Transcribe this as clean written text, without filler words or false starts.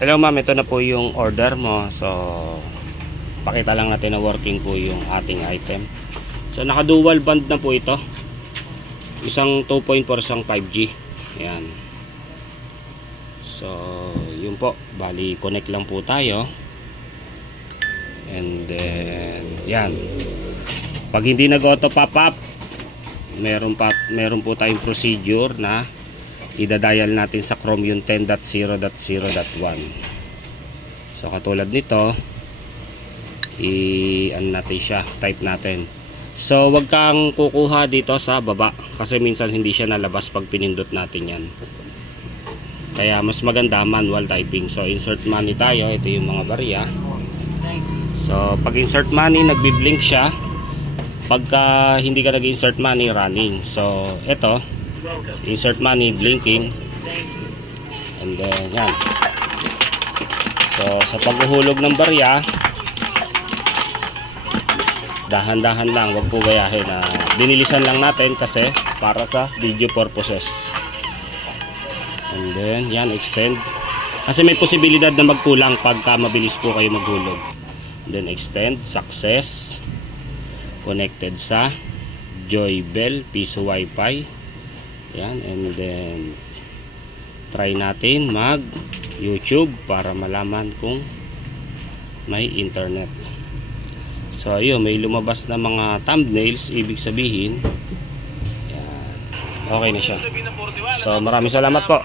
Hello ma'am, ito na po yung order mo. So, pakita lang natin na working po yung ating item. So, naka-dual band na po ito. Isang 2.4, isang 5G. Ayan. So, yun po. Bali, connect lang po tayo. And then, yan. Pag hindi nag-auto pop up, meron po tayong procedure na idadial natin sa Chromium 10.0.0.1. So katulad nito, ano natin siya, type natin. So wag kang kukuha dito sa baba kasi minsan hindi siya nalabas pag pinindot natin yan. Kaya mas maganda manual typing. So insert money tayo, ito yung mga barya. So pag insert money, nagbi-blink siya. Pagka hindi ka nag-insert money, running. So ito, insert money, blinking, and then yan. So sa paghuhulog ng barya, dahan-dahan lang, wag po gayahin. Dinilisan lang natin kasi para sa video purposes. And then yan, extend kasi may posibilidad na magkulang pagka mabilis po kayo maghulog. And then extend, success, connected sa Joybell Piso Wi-Fi. Yan, and then try natin mag YouTube para malaman kung may internet. So ayun, may lumabas na mga thumbnails, ibig sabihin yan, okay na siya. So maraming salamat po.